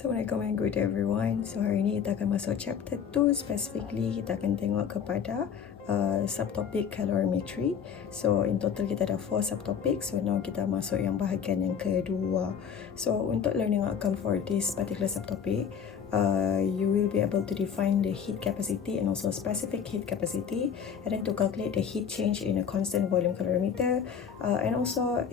Assalamualaikum and good day everyone. So hari ni kita akan masuk chapter 2. Specifically kita akan tengok kepada subtopic calorimetry. So in total kita ada 4 subtopics. So now kita masuk yang bahagian yang kedua. So untuk learning outcome for this particular subtopic, you will be able to define the heat capacity and also specific heat capacity, and then to calculate the heat change in a constant volume calorimeter, and also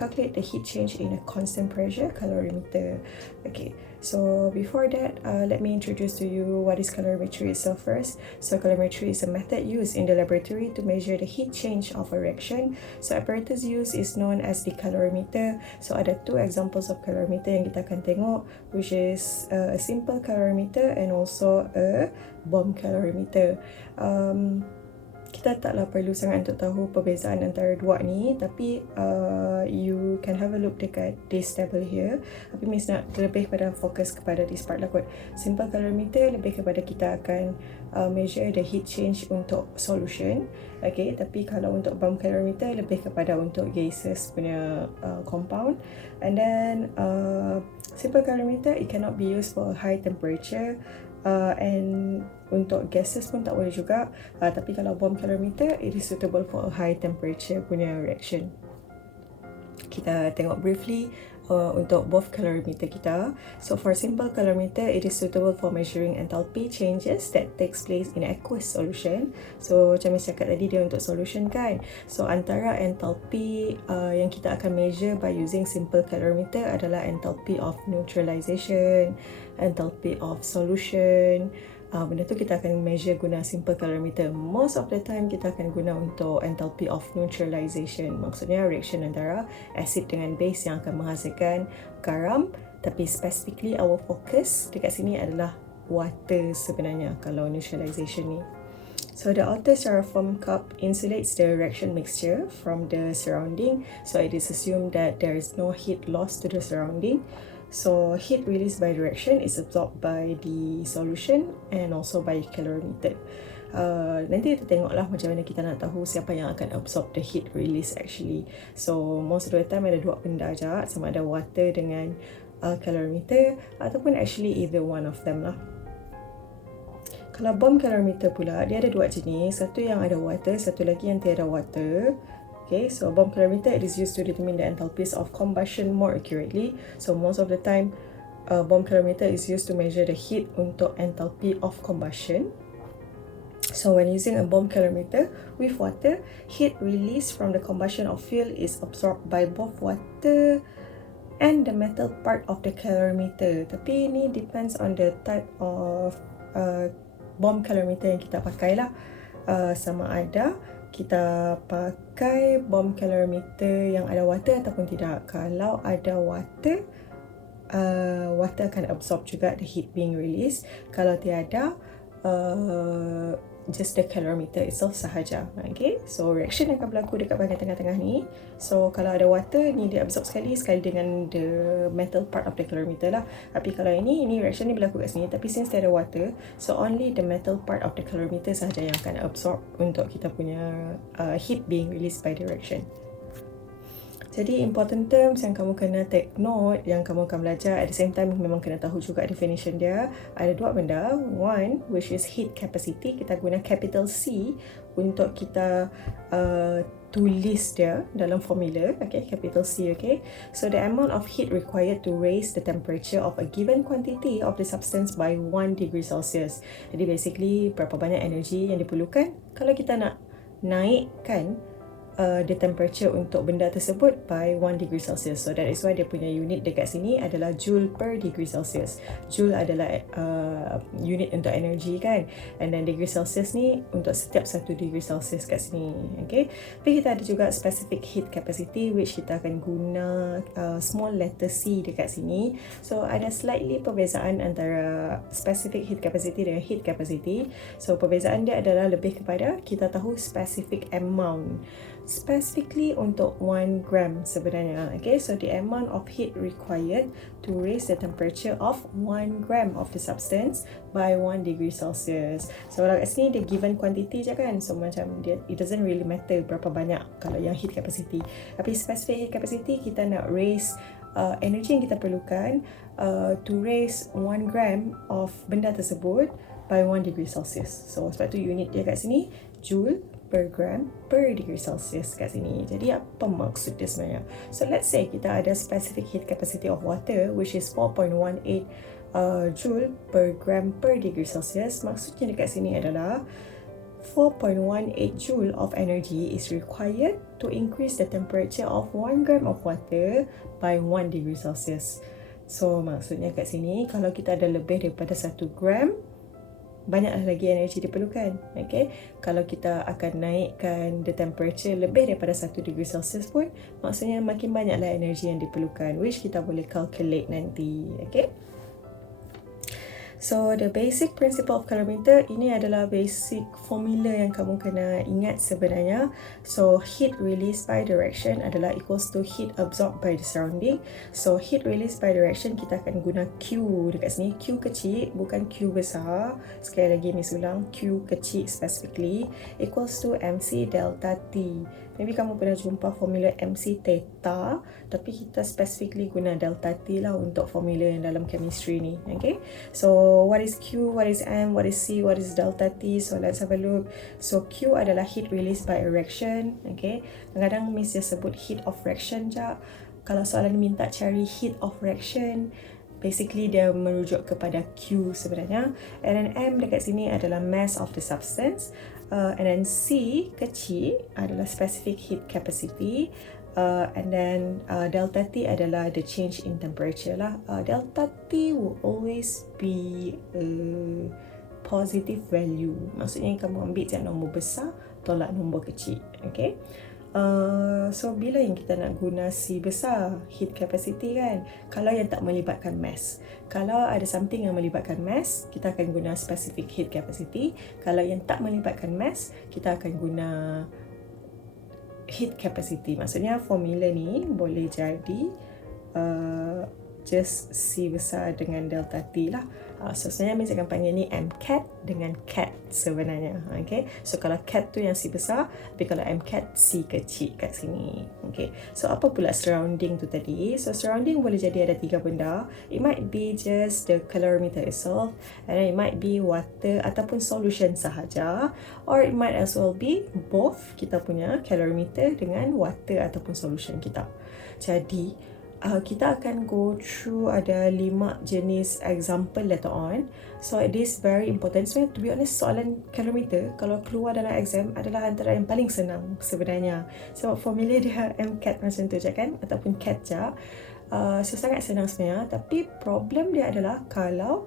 calculate the heat change in a constant pressure calorimeter. Okay, so before that, let me introduce to you what is calorimetry itself first. So calorimetry is a method used in the laboratory to measure the heat change of a reaction. So apparatus used is known as the calorimeter. So ada 2 examples of calorimeter yang kita akan tengok, which is a simple calorimeter and also a bomb calorimeter. Kita taklah perlu sangat untuk tahu perbezaan antara dua ni, tapi you can have a look dekat this table here. Tapi Miss nak lebih pada fokus kepada this part lah kot. Simple calorimeter lebih kepada kita akan measure the heat change untuk solution. Okay, tapi kalau untuk bomb calorimeter lebih kepada untuk gases punya compound. And then simple calorimeter, it cannot be used for high temperature, and untuk gases pun tak boleh juga, tapi kalau bomb calorimeter, it is suitable for a high temperature punya reaction. Kita tengok briefly untuk both calorimeter kita. So for simple calorimeter, it is suitable for measuring enthalpy changes that takes place in aqueous solution. So macam saya cakap tadi, dia untuk solution kan. So antara enthalpy yang kita akan measure by using simple calorimeter adalah enthalpy of neutralization, enthalpy of solution. Benda tu kita akan measure guna simple calorimeter. Most of the time kita akan guna untuk enthalpy of neutralization. Maksudnya reaction antara acid dengan base yang akan menghasilkan garam. Tapi specifically our focus dekat sini adalah water sebenarnya kalau neutralization ni. So the outer styrofoam cup insulates the reaction mixture from the surrounding. So it is assumed that there is no heat loss to the surrounding. So heat released by the reaction is absorbed by the solution and also by calorimeter. Nanti kita tengoklah macam mana kita nak tahu siapa yang akan absorb the heat release actually. So most of the time ada 2 benda aja, sama ada water dengan calorimeter, ataupun actually either one of them lah. Kalau bomb calorimeter pula, dia ada 2 jenis. Satu yang ada water, satu lagi yang tiada water. Okay, so bomb calorimeter, it is used to determine the enthalpies of combustion more accurately. So most of the time, bomb calorimeter is used to measure the heat untuk enthalpy of combustion. So when using a bomb calorimeter with water, heat released from the combustion of fuel is absorbed by both water and the metal part of the calorimeter. Tapi ini depends on the type of bomb calorimeter yang kita pakai lah. Sama ada kita pakai bomb calorimeter yang ada water ataupun tidak. Kalau ada water, water akan absorb juga the heat being released. Kalau tiada, just the calorimeter itself sahaja. Okay, so reaction akan berlaku dekat bahagian tengah-tengah ni. So kalau ada water ni, dia absorb sekali dengan the metal part of the calorimeter lah. Tapi kalau ini reaction ni berlaku kat sini, tapi since there ada water, so only the metal part of the calorimeter sahaja yang akan absorb untuk kita punya heat being released by the reaction. Jadi important terms yang kamu kena take note, yang kamu akan belajar at the same time memang kena tahu juga definition dia. Ada 2 benda. One, which is heat capacity. Kita guna capital C untuk kita tulis dia dalam formula. Okay, capital C. Okay, so the amount of heat required to raise the temperature of a given quantity of the substance by 1 degree Celsius. Jadi basically berapa banyak energi yang diperlukan kalau kita nak naikkan the temperature untuk benda tersebut by 1 degree Celsius. So that is why dia punya unit dekat sini adalah joule per degree Celsius. Joule adalah unit untuk energi kan, and then degree Celsius ni untuk setiap 1 degree Celsius kat sini. Okay, tapi kita ada juga specific heat capacity, which kita akan guna small letter C dekat sini. So ada slightly perbezaan antara specific heat capacity dengan heat capacity. So perbezaan dia adalah lebih kepada kita tahu specific amount. Specifically untuk 1 gram sebenarnya. Okay, so the amount of heat required to raise the temperature of 1 gram of the substance by 1 degree Celsius. So kalau kat sini dia given quantity je kan, so macam dia, it doesn't really matter berapa banyak kalau yang heat capacity. Tapi specific heat capacity kita nak raise energi yang kita perlukan to raise 1 gram of benda tersebut by 1 degree Celsius. So sebab tu unit dia kat sini joule per gram per degree Celsius kat sini. Jadi apa maksud dia sebenarnya? So let's say kita ada specific heat capacity of water which is 4.18 joule per gram per degree Celsius. Maksudnya dekat sini adalah 4.18 joule of energy is required to increase the temperature of 1 gram of water by 1 degree Celsius. So maksudnya kat sini kalau kita ada lebih daripada 1 gram, banyaklah lagi energi diperlukan. Okay? Kalau kita akan naikkan the temperature lebih daripada 1 degree Celsius pun, maksudnya makin banyaklah energi yang diperlukan, which kita boleh calculate nanti. Okay? So the basic principle of calorimeter ini adalah basic formula yang kamu kena ingat sebenarnya. So heat released by direction adalah equals to heat absorbed by the surrounding. So heat released by direction kita akan guna Q dekat sini. Q kecil bukan Q besar. Sekali lagi Miss ulang, Q kecil specifically equals to MC delta T. Maybe kamu pernah jumpa formula MC theta, tapi kita specifically guna delta T lah untuk formula yang dalam chemistry ni. Okay, so what is Q, what is M, what is C, what is delta T? So let's have a look. So Q adalah heat released by erection. Okay, kadang-kadang Miss dia sebut heat of reaction je. Kalau soalan minta cari heat of reaction, basically dia merujuk kepada Q sebenarnya. And then M dekat sini adalah mass of the substance. And then C kecil adalah specific heat capacity. And then delta T adalah the change in temperature lah. Delta T will always be a positive value. Maksudnya kamu ambil je nombor besar, tolak nombor kecil. Okay. So bila yang kita nak guna C besar, heat capacity kan, kalau yang tak melibatkan mass. Kalau ada something yang melibatkan mass, kita akan guna specific heat capacity. Kalau yang tak melibatkan mass, kita akan guna heat capacity. Maksudnya formula ni boleh jadi just C besar dengan delta T lah. So sebenarnya Miss akan panggil ni MCAT dengan CAT sebenarnya. Okay, so kalau CAT tu yang C besar, tapi kalau MCAT C kecil kat sini. Okay, so apa pula surrounding tu tadi? So surrounding boleh jadi ada 3 benda. It might be just the calorimeter itself, and then it might be water ataupun solution sahaja, or it might as well be both kita punya calorimeter dengan water ataupun solution kita. Jadi kita akan go through ada 5 jenis example later on. So it is very important. So to be honest, soalan calorimeter kalau keluar dalam exam adalah antara yang paling senang sebenarnya. Sebab formula dia MCAT macam tu je kan, ataupun CAT je. So sangat senang sebenarnya. Tapi problem dia adalah kalau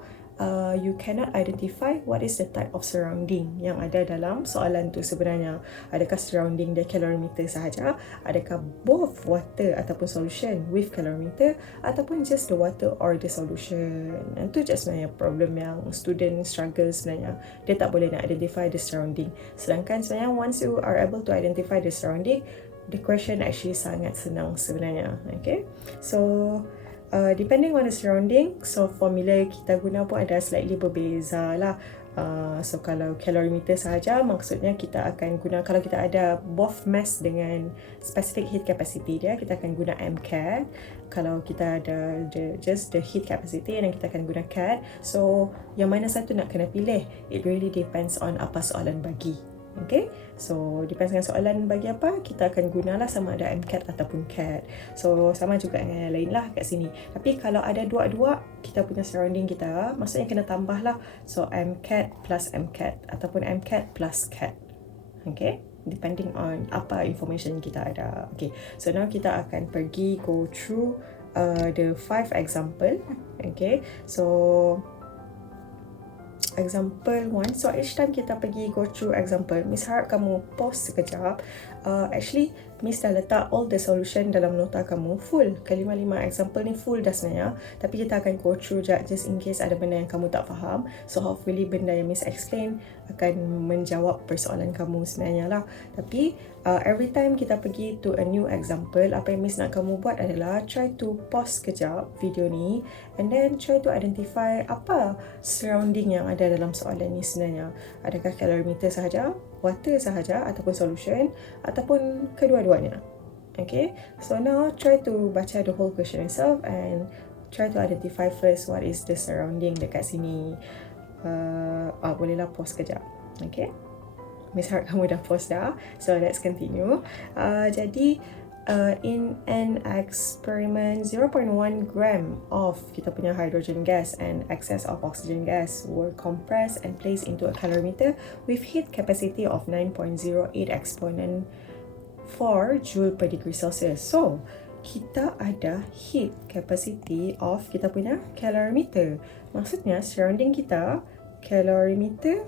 you cannot identify what is the type of surrounding yang ada dalam soalan tu sebenarnya. Adakah surrounding dia calorimeter sahaja? Adakah both water ataupun solution with calorimeter, ataupun just the water or the solution? Itu je sebenarnya problem yang student struggle sebenarnya. Dia tak boleh nak identify the surrounding. Sedangkan sebenarnya once you are able to identify the surrounding, the question actually sangat senang sebenarnya. Okay, so depending on the surrounding, so formula kita guna pun ada slightly berbeza lah. So kalau calorimeter sahaja, maksudnya kita akan guna, kalau kita ada both mass dengan specific heat capacity dia, kita akan guna MCAT. Kalau kita ada just the heat capacity, dan kita akan guna CAT. So yang mana satu nak kena pilih, it really depends on apa soalan bagi. Okay, so depends dengan soalan bagi apa, kita akan gunalah sama ada MCAT ataupun CAT. So sama juga dengan yang lain lah kat sini. Tapi kalau ada dua-dua kita punya surrounding kita, maksudnya kena tambah lah. So MCAT plus MCAT ataupun MCAT plus CAT. Okay, depending on apa information kita ada. Okay, so now kita akan pergi go through the 5 example. Okay, so example 1. So each time kita pergi go through example, Miss harap kamu pause sekejap. Actually Miss dah letak all the solution dalam nota kamu full. Kelima-lima example ni full dah sebenarnya, tapi kita akan go through just in case ada benda yang kamu tak faham. So hopefully benda yang Miss explain akan menjawab persoalan kamu sebenarnya lah. Tapi every time kita pergi to a new example, apa yang Miss nak kamu buat adalah try to pause kejap video ni, and then try to identify apa surrounding yang ada dalam soalan ni sebenarnya. Adakah calorimeter sahaja, water sahaja, ataupun solution, ataupun kedua-duanya. Okay, so now try to baca the whole question itself and try to identify first what is the surrounding dekat sini. Bolehlah pause kejap. Okay, Miss harap kamu dah pause dah. So let's continue. Jadi in an experiment, 0.1 gram of kita punya hydrogen gas and excess of oxygen gas were compressed and placed into a calorimeter with heat capacity of 9.08 exponent 4 joule per degree Celsius. So, kita ada heat capacity of kita punya calorimeter. Maksudnya, surrounding kita, calorimeter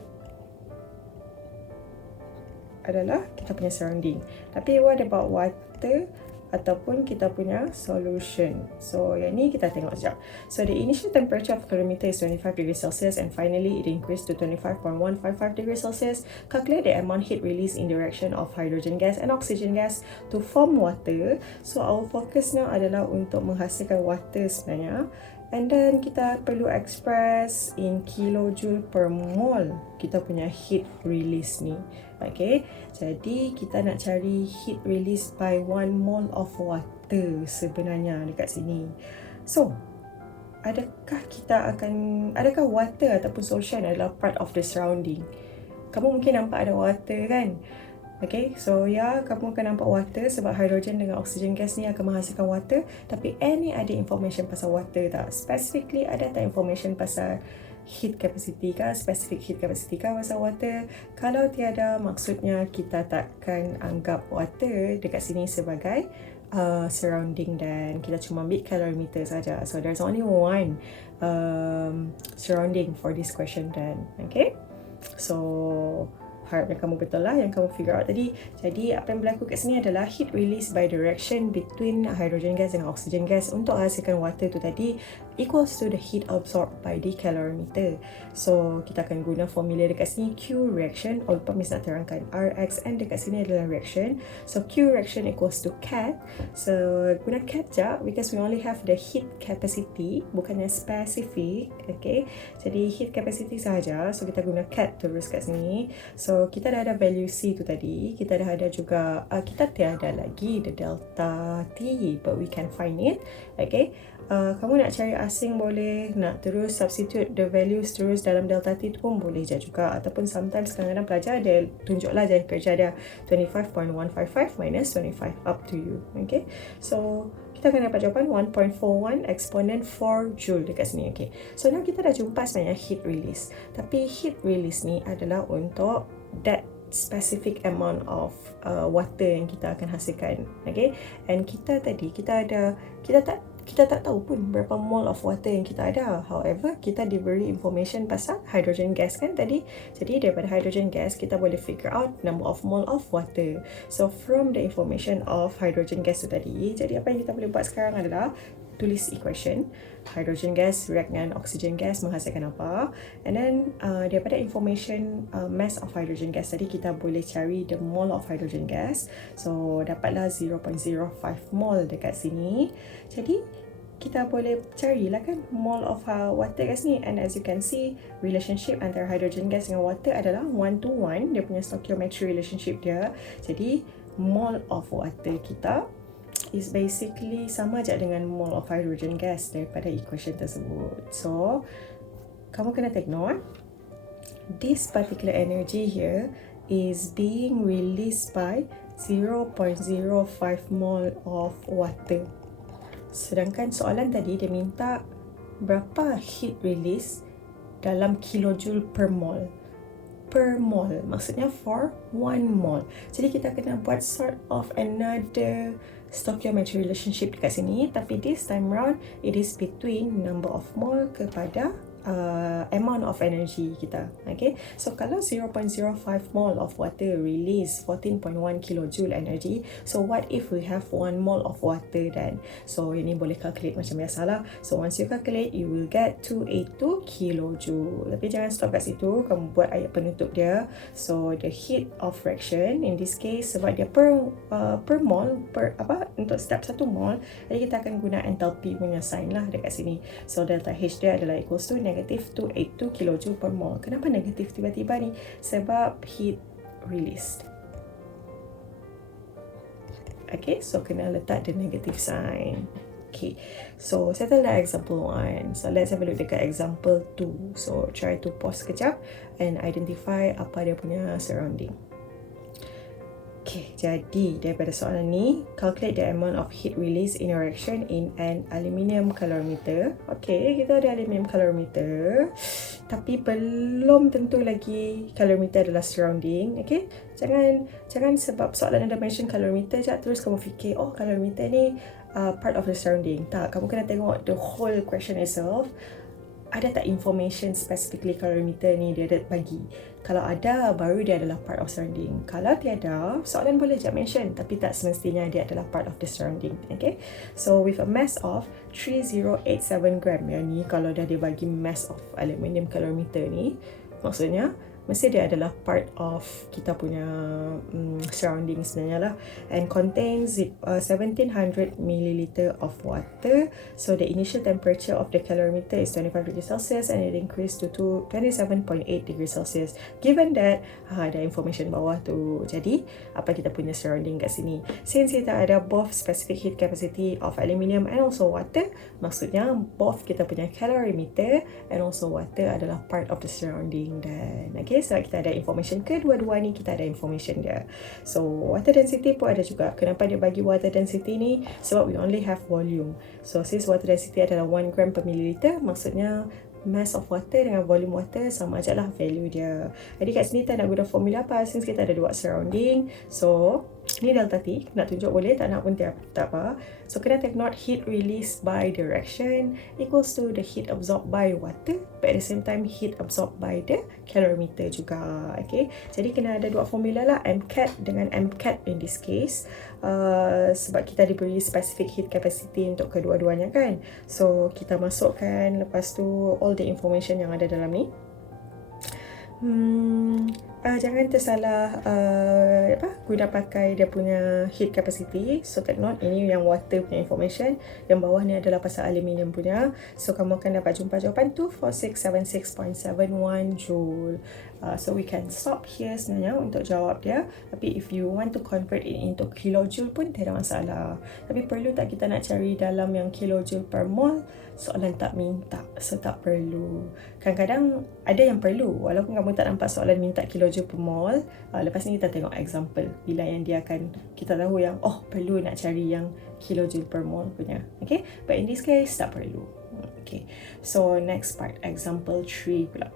adalah kita punya surrounding. Tapi what about water ataupun kita punya solution? So, yang ni kita tengok sekejap. So, the initial temperature of calorimeter is 25 degrees Celsius and finally it increased to 25.155 degrees Celsius. Calculate the amount heat released in direction of hydrogen gas and oxygen gas to form water. So, our focus now adalah untuk menghasilkan water sebenarnya. And then kita perlu express in kilojoule per mole kita punya heat release ni. Okay, jadi kita nak cari heat release by 1 mole of water sebenarnya dekat sini. So, adakah water ataupun solution adalah part of the surrounding? Kamu mungkin nampak ada water kan? Okay, so kamu akan nampak water sebab hydrogen dengan oxygen gas ni akan menghasilkan water. Tapi any ada information pasal water tak? Specifically ada tak information pasal heat capacity kah? Specific heat capacity kah pasal water? Kalau tiada, maksudnya kita takkan anggap water dekat sini sebagai surrounding dan kita cuma ambil calorimeter saja. So there's only one surrounding for this question then. Okay, so harapnya kamu betul lah yang kamu figure out tadi. Jadi apa yang berlaku kat sini adalah heat release by direction between hydrogen gas dan oxygen gas untuk hasilkan water tu tadi equals to the heat absorbed by the calorimeter. So kita akan guna formula dekat sini Q reaction. Lupa Miss nak terangkan RX and dekat sini adalah reaction. So Q reaction equals to CAT. So guna CAT je because we only have the heat capacity, bukannya specific. Okay, jadi heat capacity sahaja. So kita guna CAT terus kat sini. So kita dah ada value C tu tadi. Kita dah ada juga kita tiada lagi the delta T, but we can find it. Okay, kamu nak cari asing boleh, nak terus substitute the values terus dalam delta T tu pun boleh je juga. Ataupun sometimes kadang-kadang pelajar dia tunjuklah jalan kerja dia 25.155 minus 25, up to you. Okay, so kita akan dapat jawapan 1.41 exponent 4 joule dekat sini. Okay, so now kita dah jumpa sebenarnya heat release. Tapi heat release ni adalah untuk that specific amount of water yang kita akan hasilkan. Okay, and kita tak tahu pun berapa mole of water yang kita ada. However, kita diberi information pasal hydrogen gas kan tadi. Jadi daripada hydrogen gas kita boleh figure out number of mole of water. So from the information of hydrogen gas tu tadi, jadi apa yang kita boleh buat sekarang adalah tulis equation. Hydrogen gas react dengan oxygen gas menghasilkan apa. And then daripada information mass of hydrogen gas tadi kita boleh cari the mole of hydrogen gas. So dapatlah 0.05 mole dekat sini. Jadi kita boleh carilah kan mole of water gas ni. And as you can see, relationship antara hydrogen gas dengan water adalah 1 to 1. Dia punya stoichiometry relationship dia. Jadi mole of water kita is basically sama je dengan mole of hydrogen gas daripada equation tersebut. So, kamu kena take note. This particular energy here is being released by 0.05 mole of water. Sedangkan soalan tadi dia minta berapa heat release dalam kilojoule per mole. Per mole, maksudnya for 1 mole. Jadi kita kena buat sort of another stoichiometry relationship dekat sini, tapi this time round it is between number of mole kepada amount of energy kita. Okay, so kalau 0.05 mole of water release 14.1 kilojoule energy, so what if we have 1 mole of water then? So ini boleh calculate macam biasalah. So once you calculate, you will get 282 kilojoule. Tapi jangan stop kat situ, kamu buat ayat penutup dia. So the heat of reaction in this case, sebab dia per mole, untuk step 1 mole, jadi kita akan guna enthalpy punya sign lah dekat sini. So delta H dia adalah equals to negative 282 kilojoule per mole. Kenapa negatif tiba-tiba ni? Sebab heat released. Okay, so kena letak the negative sign. Okay, so settle that example 1. So let's have a look dekat example 2. So try to pause sekejap and identify apa dia punya surrounding. Okay, jadi daripada soalan ni, calculate the amount of heat release in a reaction in an aluminium calorimeter. Okay, kita ada aluminium calorimeter, tapi belum tentu lagi calorimeter adalah surrounding. Okay, jangan sebab soalan ada mention calorimeter je terus kamu fikir, oh calorimeter ni part of the surrounding. Tak, kamu kena tengok the whole question itself. Ada tak information specifically calorimeter ni dia ada bagi? Kalau ada, baru dia adalah part of surrounding. Kalau tiada, soalan boleh je mention, tapi tak semestinya dia adalah part of the surrounding. Okay, so with a mass of 3087 gram, yang ni kalau dah dia bagi mass of aluminium calorimeter ni, maksudnya mesti dia adalah part of kita punya surrounding sebenarnya lah, and contains 1700 milliliter of water. So the initial temperature of the calorimeter is 25 degrees Celsius and it increased to 27.8 degrees Celsius. Given that ada information bawah tu, jadi apa kita punya surrounding kat sini? Since kita ada both specific heat capacity of aluminium and also water, maksudnya both kita punya calorimeter and also water adalah part of the surrounding. Dan okay, so kita ada information kedua-dua ni, kita ada information dia. So water density pun ada juga. Kenapa dia bagi water density ni? Sebab we only have volume. So since water density adalah 1 gram per milliliter, maksudnya mass of water dengan volume water sama aja lah value dia. Jadi kat sini tak nak guna formula apa, since kita ada dua surrounding. So ni delta T, nak tunjuk boleh, tak nak pun tak apa. So kena take note heat released by direction equals to the heat absorbed by water, but at the same time heat absorbed by the calorimeter juga. Okay, jadi kena ada dua formula lah, MCAT dengan MCAT in this case, sebab kita diberi specific heat capacity untuk kedua-duanya kan. So kita masukkan lepas tu all the information yang ada dalam ni. Jangan tersalah guna pakai dia punya heat capacity. So take note, ini yang water punya information, yang bawah ni adalah pasal aluminium punya. So kamu akan dapat jumpa jawapan 24676.71 joule. So we can stop here sebenarnya untuk jawab dia. Tapi if you want to convert it into kilojoule pun tidak masalah. Tapi perlu tak kita nak cari dalam yang kilojoule per mole? Soalan tak minta, so tak perlu. Kadang-kadang ada yang perlu, walaupun kamu tak nampak soalan minta kilojoule per mole. Lepas ni kita tengok example bila yang dia akan, kita tahu yang oh perlu nak cari yang kilojoule per mole punya. Okay, but in this case tak perlu. Okay, so next part, example 3 pula.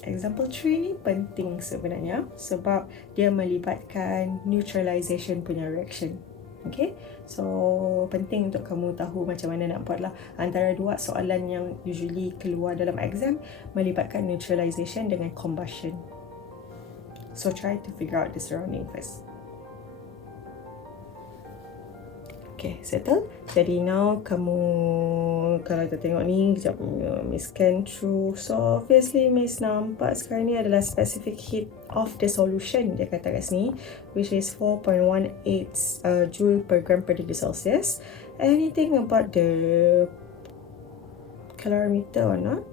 Example 3 ni penting sebenarnya sebab dia melibatkan neutralization punya reaction. Okay, so penting untuk kamu tahu macam mana nak buat lah. Antara dua soalan yang usually keluar dalam exam melibatkan neutralization dengan combustion. So try to figure out the surrounding first. Okay, settle. Jadi now kamu, kalau kita tengok ni, kejap Miss scan through. So obviously Miss nampak sekarang ni adalah specific heat of the solution, dia kata kat sini, which is 4.18 joule per gram per degree Celsius. Anything about the calorimeter or not?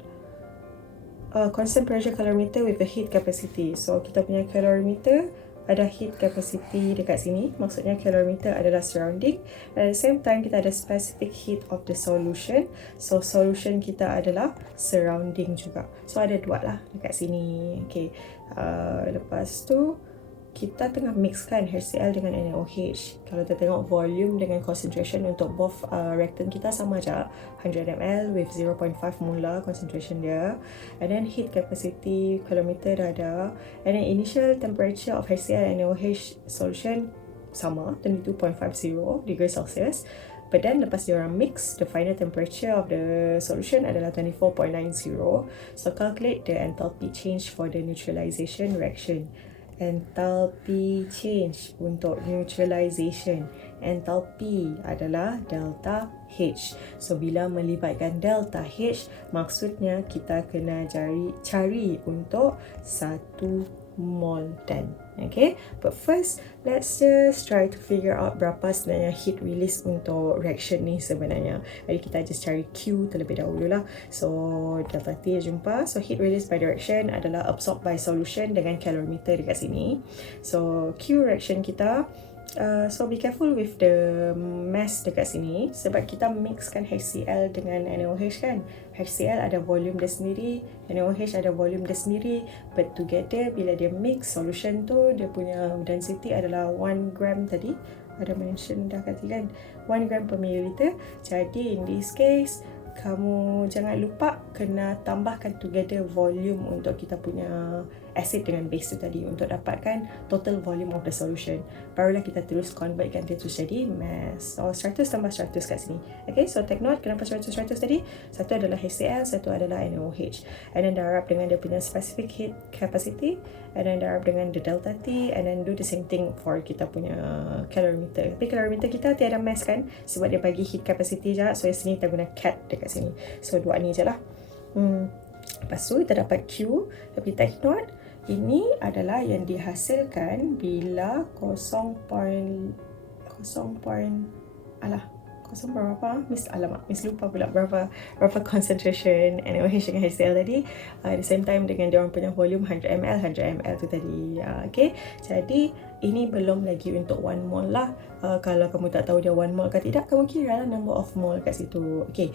Constant pressure calorimeter with a heat capacity. So kita punya calorimeter ada heat capacity dekat sini, maksudnya calorimeter adalah surrounding. At the same time kita ada specific heat of the solution, so solution kita adalah surrounding juga. So ada dua lah dekat sini. Okay, lepas tu kita tengah mixkan HCl dengan NaOH. Kalau kita tengok volume dengan concentration untuk both reactant kita sama aja, 100 ml with 0.5 molar concentration dia. And then heat capacity calorimeter dah ada. And then initial temperature of HCl and NaOH solution sama, 22.50 degrees Celsius. But then lepas diorang mix, the final temperature of the solution adalah 24.90. So calculate the enthalpy change for the neutralization reaction. Enthalpy change untuk neutralization, enthalpy adalah delta H. So bila melibatkan delta H, maksudnya kita kena cari untuk 1 mol dan. Okay, but first let's just try to figure out berapa sebenarnya heat release untuk reaction ni sebenarnya. Jadi kita just cari Q terlebih dahulu lah. So delta T jumpa. So heat release by direction adalah absorbed by solution dengan calorimeter dekat sini. So Q reaction kita So be careful with the mass dekat sini sebab kita mixkan HCl dengan NaOH kan. HCl ada volume dia sendiri, NaOH ada volume dia sendiri, but together bila dia mix solution tu dia punya density adalah 1 gram tadi. Ada mention dah kata kan 1 gram per milliliter. Jadi in this case kamu jangan lupa kena tambahkan together volume untuk kita punya acid dengan base tu tadi untuk dapatkan total volume of the solution. Barulah kita terus convertkan dia tu jadi mass. So 100 tambah 100 kat sini. Okay, so take note kenapa 100 tadi. Satu adalah HCl, satu adalah NaOH. And then darab dengan dia punya specific heat capacity. And then darab dengan the delta T. And then do the same thing for kita punya calorimeter. Tapi calorimeter kita tiada mass kan sebab dia bagi heat capacity je. So sini kita guna cat dekat sini. So dua ni je lah. Lepas tu kita dapat Q. Tapi take note ini adalah yang dihasilkan bila 0. Berapa? Miss lupa pula berapa concentration NaOH dengan HCl tadi. At the same time dengan dia orang punya volume 100 ml tu tadi. Okay. Jadi ini belum lagi untuk 1 mol lah. Kalau kamu tak tahu dia 1 mol ke tidak, kamu kira lah number of mol kat situ. Okay.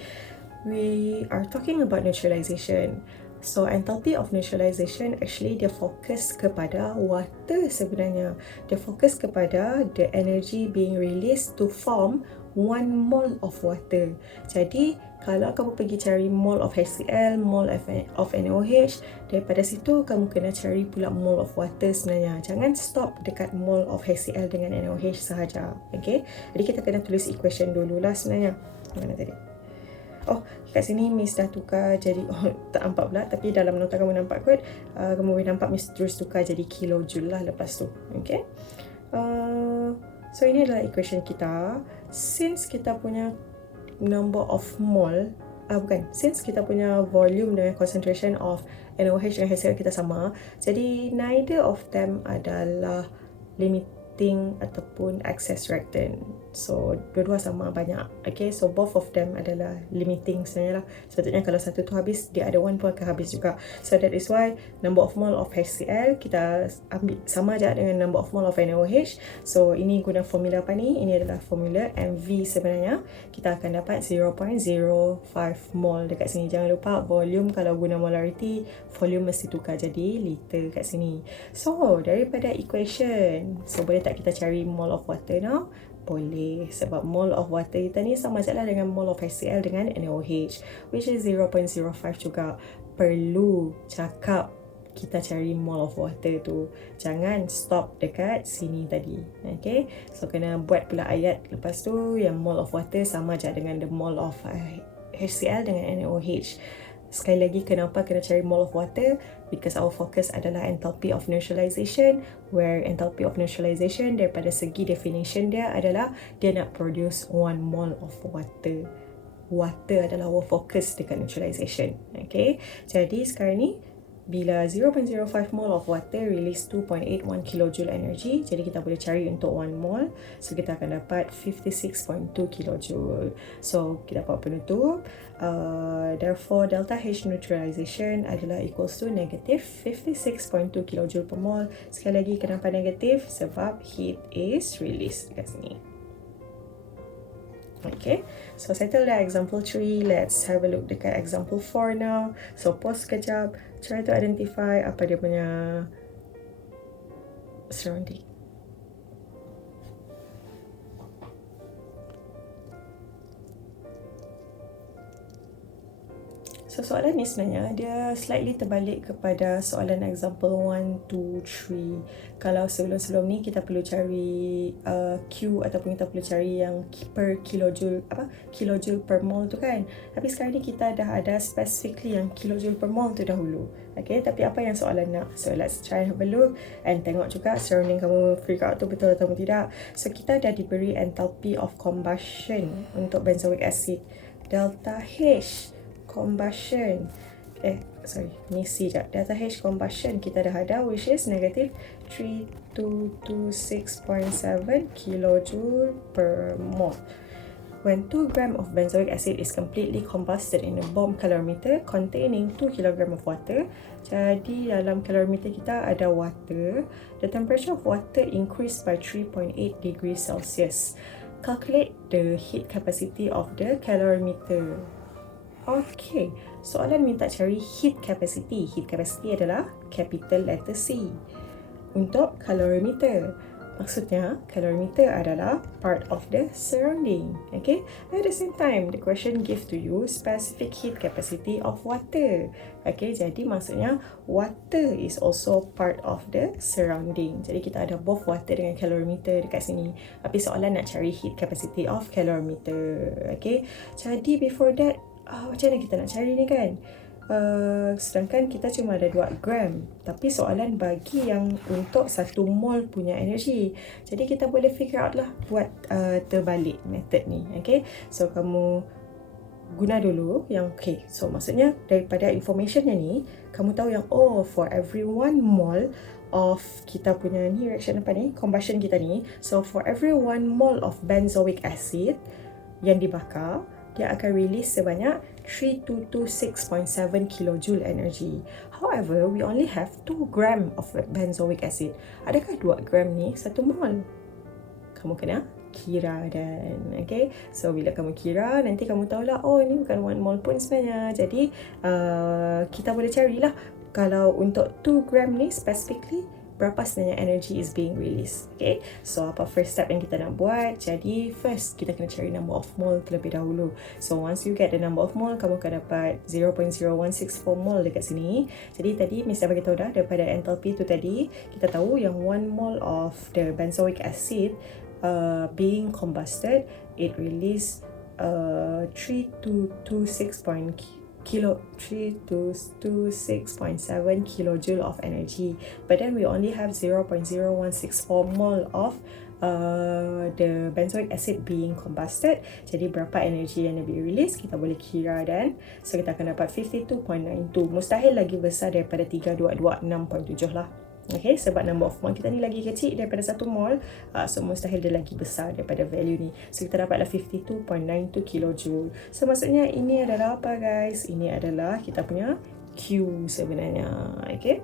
We are talking about neutralization. So enthalpy of neutralization actually dia fokus kepada water sebenarnya. Dia fokus kepada the energy being released to form 1 mole of water. Jadi kalau kamu pergi cari mole of HCl, mole of NaOH, daripada situ kamu kena cari pula mole of water sebenarnya. Jangan stop dekat mole of HCl dengan NaOH sahaja. Okay? Jadi kita kena tulis equation dululah sebenarnya. Mana tadi? Oh, kat sini Miss dah tukar jadi, tak nampak pula, tapi dalam nota kamu nampak kot. Kamu boleh nampak Miss terus tukar jadi kilojoule lah lepas tu. Okay. So ini adalah equation kita. Since kita punya number of mole, since kita punya volume dan concentration of NaOH dan HCl kita sama, jadi neither of them adalah limiting ataupun excess reactant. So dua-dua sama banyak. Okay, so both of them adalah limiting sebenarnya lah. Sepatutnya kalau satu tu habis, dia ada one pun akan habis juga. So that is why number of mole of HCl kita ambil sama je dengan number of mole of NaOH. So ini guna formula apa ni? Ini adalah formula MV sebenarnya. Kita akan dapat 0.05 mole dekat sini. Jangan lupa volume kalau guna molarity, volume mesti tukar jadi liter kat sini. So daripada equation, so boleh tak kita cari mole of water now? Boleh, sebab mole of water kita ni sama je lah dengan mole of HCl dengan NaOH, which is 0.05 juga. Perlu cakap kita cari mole of water tu. Jangan stop dekat sini tadi. Okay, so kena buat pula ayat lepas tu yang mole of water sama je dengan the mole of HCl dengan NaOH. Sekali lagi, kenapa kena cari mole of water? Because our focus adalah enthalpy of neutralization, where enthalpy of neutralization daripada segi definition dia adalah dia nak produce 1 mole of water. Water adalah our focus dekat neutralization. Okay, jadi sekarang ni bila 0.05 mole of water release 2.81 kilojoule energy, jadi kita boleh cari untuk 1 mole. So kita akan dapat 56.2 kilojoule. So kita buat penutup. Therefore delta H neutralization adalah equals to negative 56.2 kilojoule per mole. Sekali lagi, kenapa negatif? Sebab heat is released kat sini. Okay, so settle the example 3. Let's have a look dekat example 4 now. So pause sekejap, try to identify apa dia punya surrounding. So soalan ni sebenarnya dia slightly terbalik kepada soalan example 1, 2, 3. Kalau sebelum-sebelum ni kita perlu cari Q ataupun kita perlu cari yang per kilojoule, kilojoule per mole tu kan. Tapi sekarang ni kita dah ada specifically yang kilojoule per mole tu dahulu. Okay, tapi apa yang soalan nak? So let's try and have a look and tengok juga surrounding kamu figure out tu betul atau tidak. So kita dah diberi enthalpy of combustion untuk benzoic acid. Delta H combustion, misi je. Delta H combustion kita dah ada, which is negative 3226.7 kilojoule per mole. When 2 gram of benzoic acid is completely combusted in a bomb calorimeter containing 2 kg of water, jadi dalam calorimeter kita ada water, the temperature of water increased by 3.8 degrees Celsius. Calculate the heat capacity of the calorimeter. Okay, soalan minta cari heat capacity. Heat capacity adalah capital letter C untuk calorimeter. Maksudnya, calorimeter adalah part of the surrounding. Okay, at the same time, the question give to you specific heat capacity of water. Okay, jadi maksudnya water is also part of the surrounding. Jadi kita ada both water dengan calorimeter dekat sini. Tapi soalan nak cari heat capacity of calorimeter. Okay, jadi before that, macam mana kita nak cari ni kan? Sedangkan kita cuma ada 2 gram, tapi soalan bagi yang untuk 1 mol punya energi. Jadi kita boleh figure out lah buat terbalik method ni. Okay, so kamu guna dulu yang okay. So maksudnya daripada information yang ni, kamu tahu yang for every 1 mol of kita punya ni reaction apa ni, combustion kita ni, so for every 1 mol of benzoic acid yang dibakar, dia akan release sebanyak 3226.7 kilojoule energy. However, we only have 2 gram of benzoic acid. Adakah 2 gram ni 1 mol? Kamu kena kira dan okay. So bila kamu kira, nanti kamu tahulah ini bukan 1 mol pun sebenarnya. Jadi kita boleh carilah kalau untuk 2 gram ni specifically berapa sebenarnya energy is being released. Okay, so apa first step yang kita nak buat? Jadi first kita kena cari number of mole terlebih dahulu. So once you get the number of mole, kamu akan dapat 0.0164 mole dekat sini. Jadi tadi Miss dah bagi tahu dah daripada enthalpy tu tadi, kita tahu yang 1 mole of the benzoic acid being combusted, it release 3226.7 kilojoule of energy, but then we only have 0.0164 mole of the benzoic acid being combusted. Jadi berapa energi yang lebih release kita boleh kira dan so kita akan dapat 52.92. Mustahil lagi besar daripada 3226.7 lah. Okay, sebab number of mole kita ni lagi kecil daripada 1 mol, so mustahil dia lagi besar daripada value ni. So kita dapatlah 52.92 kilojoule. So maksudnya ini adalah apa guys? Ini adalah kita punya Q sebenarnya. Okay,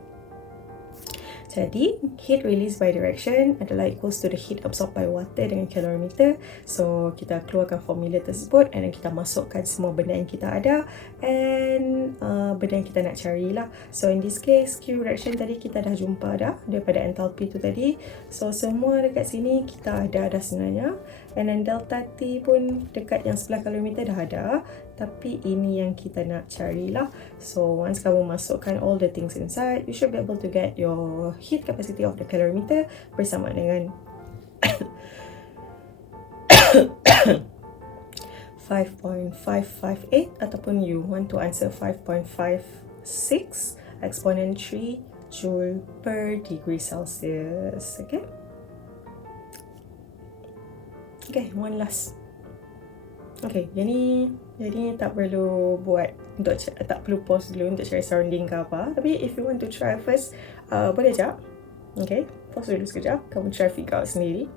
jadi heat released by direction adalah equals to the heat absorbed by water dengan calorimeter. So kita keluarkan formula tersebut and then kita masukkan semua benda yang kita ada and benda yang kita nak carilah. So in this case, Q reaction tadi kita dah jumpa dah daripada enthalpy tu tadi. So semua dekat sini kita ada dah sebenarnya. And then delta T pun dekat yang sebelah calorimeter dah ada. Tapi ini yang kita nak carilah. So once kamu masukkan all the things inside, you should be able to get your heat capacity of the calorimeter bersama dengan 5.558 ataupun you want to answer 5.56 exponent 3 joule per degree Celsius. Okay. Okay, one last. Okay, jadi tak perlu buat untuk tak perlu pause dulu untuk cari surrounding ke apa. Tapi if you want to try first, boleh jap. Okay, pause dulu sekejap. Kamu try figure out sendiri.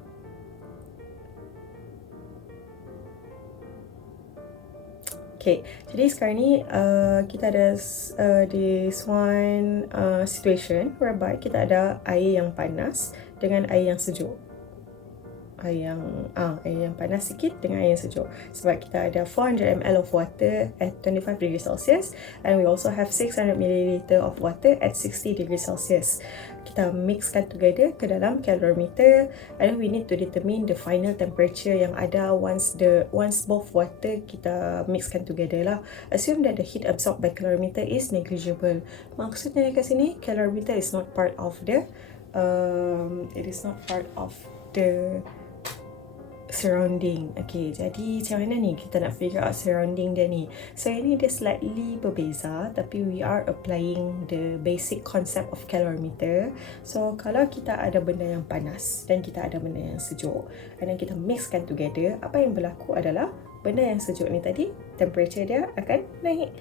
Okay, jadi sekarang ni kita ada this one situation whereby kita ada air yang panas dengan air yang sejuk. Air yang panas sikit dengan air yang sejuk. Sebab kita ada 400 ml of water at 25 degrees Celsius and we also have 600 ml of water at 60 degrees Celsius. Kita mixkan together ke dalam calorimeter and we need to determine the final temperature yang ada once both water kita mixkan together lah. Assume that the heat absorbed by calorimeter is negligible. Maksudnya dekat sini calorimeter is not part of the surrounding. Okay, jadi macam mana ni kita nak figure out surrounding dia ni? So ini dia slightly berbeza, tapi we are applying the basic concept of calorimeter. So kalau kita ada benda yang panas dan kita ada benda yang sejuk and then kita mixkan together, apa yang berlaku adalah benda yang sejuk ni tadi temperature dia akan naik,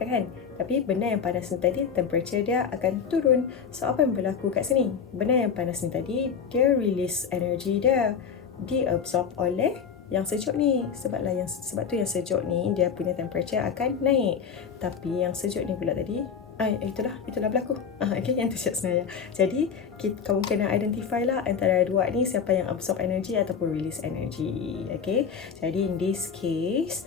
kan? Tapi benda yang panas ni tadi temperature dia akan turun. So apa yang berlaku kat sini? Benda yang panas ni tadi dia release energy dia, diabsorb oleh yang sejuk ni. Sebab tu yang sejuk ni dia punya temperature akan naik. Tapi yang sejuk ni pula tadi, itulah berlaku. Okay, yang tu siap sebenarnya. Jadi kamu kena identify lah antara dua ni, siapa yang absorb energy ataupun release energy. Okay, jadi in this case,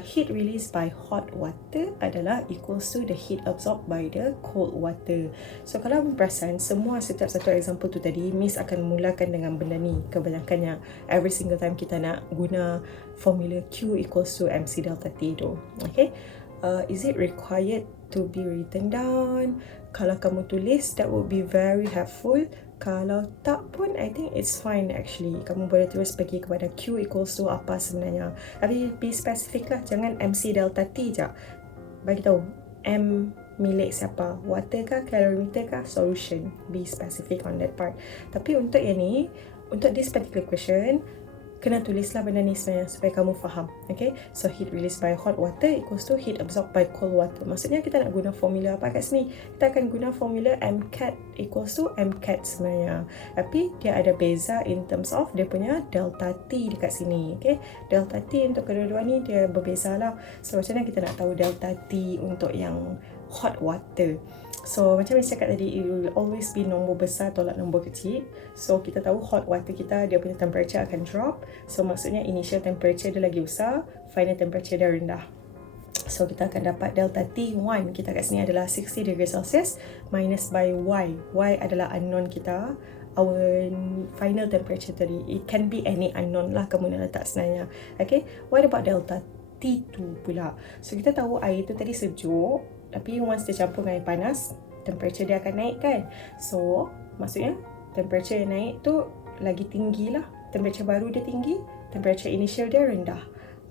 heat released by hot water adalah equals to the heat absorbed by the cold water. So kalau kamu perasan, setiap satu example tu tadi, Miss akan mulakan dengan benda ni. Kebanyakannya every single time kita nak guna formula Q equals to MC delta T tu. Okay, is it required to be written down? Kalau kamu tulis, that would be very helpful. Kalau tak pun, I think it's fine actually. Kamu boleh terus pergi kepada Q equals to apa sebenarnya. Tapi be specific lah, jangan MC delta T je. Bagi tahu M milik siapa, water kah, calorimeter kah, solution. Be specific on that part. Tapi untuk yang ni, untuk this particular question, kena tulislah benda ni sebenarnya supaya kamu faham. Okay, so heat released by hot water equals to heat absorbed by cold water. Maksudnya kita nak guna formula apa kat sini? Kita akan guna formula MCAT equals to MCAT sebenarnya. Tapi dia ada beza in terms of dia punya delta T dekat sini. Okay, delta T untuk kedua-dua ni dia berbeza lah. So macam mana kita nak tahu delta T untuk yang hot water? So macam saya cakap tadi, it will always be nombor besar tolak nombor kecil. So kita tahu hot water kita, dia punya temperature akan drop. So maksudnya initial temperature dia lagi besar, final temperature dia rendah. So kita akan dapat delta T1 kita kat sini adalah 60 degrees Celsius minus by Y. Y adalah unknown kita, our final temperature tadi. It can be any unknown lah kamu nak letak sebenarnya. Okay, what about delta T2 pula? So kita tahu air tu tadi sejuk, tapi once dia campur dengan air panas, temperature dia akan naik kan. So maksudnya temperature yang naik tu lagi tinggi lah. Temperature baru dia tinggi, temperature initial dia rendah.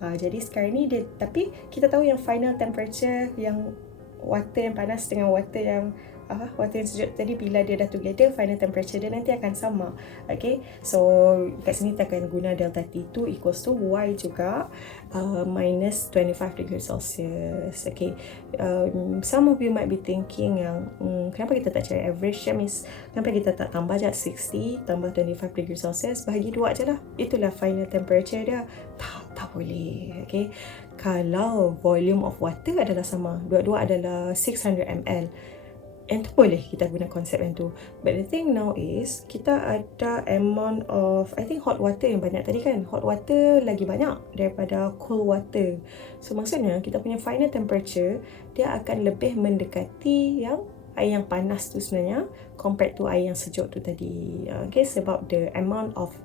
Jadi sekarang ni dia, tapi kita tahu yang final temperature yang water yang panas dengan water yang sejuk tadi, bila dia dah together, final temperature dia nanti akan sama. Okay, so kat sini kita akan guna delta T2 equals to Y juga, minus 25 degrees Celsius. Okay, some of you might be thinking yang kenapa kita tak cari average ya Miss? Kenapa kita tak tambah je 60 tambah 25 degrees Celsius, bahagi 2 je lah, itulah final temperature dia. Tak boleh. Okay, kalau volume of water adalah sama, dua-dua adalah 600 ml, and tu boleh kita guna konsep yang tu. But the thing now is, kita ada amount of, I think hot water yang banyak tadi kan. Hot water lagi banyak daripada cold water. So maksudnya kita punya final temperature dia akan lebih mendekati yang air yang panas tu sebenarnya, compared to air yang sejuk tu tadi. Okay, sebab the amount of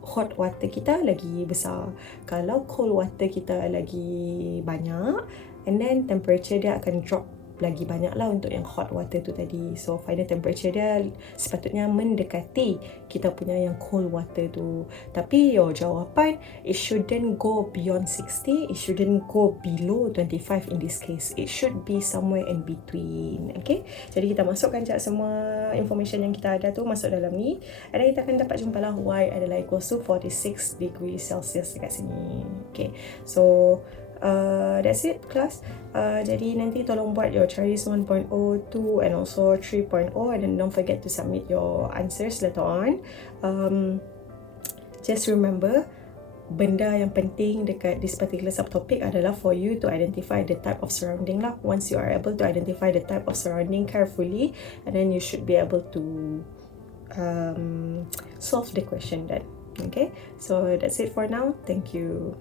hot water kita lagi besar. Kalau cold water kita lagi banyak, and then temperature dia akan drop lagi banyak lah untuk yang hot water tu tadi. So final temperature dia sepatutnya mendekati kita punya yang cold water tu. Tapi jawapan, it shouldn't go beyond 60, it shouldn't go below 25 in this case. It should be somewhere in between. Okay, jadi kita masukkan je semua information yang kita ada tu masuk dalam ni, and then kita akan dapat jumpalah Y adalah equals to 46 degrees Celsius dekat sini. Okay, so that's it class. Jadi nanti tolong buat your Chinese 1.0, 2 and also 3.0, and then don't forget to submit your answers later on. Just remember, benda yang penting dekat this particular subtopic adalah for you to identify the type of surrounding lah. Once you are able to identify the type of surrounding carefully, and then you should be able to solve the question then. Okay, so that's it for now. Thank you.